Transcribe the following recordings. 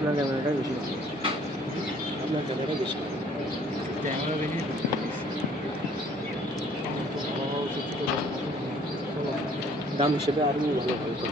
আপনার ক্যামেরাটাই বেশি ভালো। আপনার ক্যামেরা বেশি ভালো। ক্যামেরা বেশি দাম হিসেবে আরও ভালো ভালো করছে।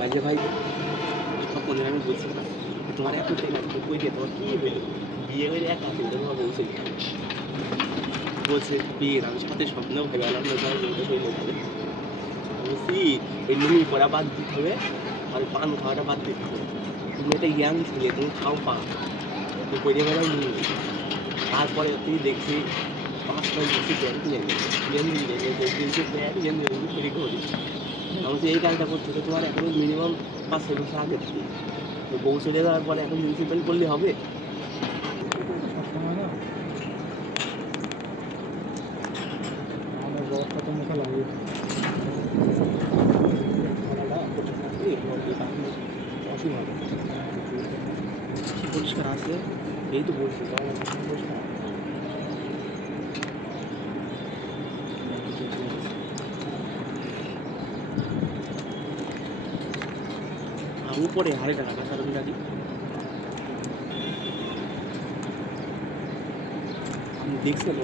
মাঝে ভাই সকলে আমি বলছি তোমার এত কই দিয়ে তোমার কি হইলো বিয়ে হয়ে এক আছে তোমার বলছে বলছে বিয়ে আমি সাথে স্বপ্নেও ভেবে আলাম না বলছি ওই নুনি পড়া বাদ দিতে হবে আর পান খাওয়াটা বাদ দিতে হবে তুমি একটা ইয়াং ছেলে তুমি খাও পান তুমি করে বেড়াও নুনি তারপরে তুই দেখছি 5-6 বছর প্যান্ট কিনে করি আমি এই কাজটা করতে তো তোমার এখন মিনিমাম 5-6 বছর আগে থেকে তো বউ চলে যাওয়ার পরে এখন মিউনিসিপ্যাল করলে হবে মুখে লাগে অসুবিধা পরিষ্কার আছে এই তো বলছি পরিষ্কার উপরে হারে টাকা কারণ গাড়ি আমি দেখছিলাম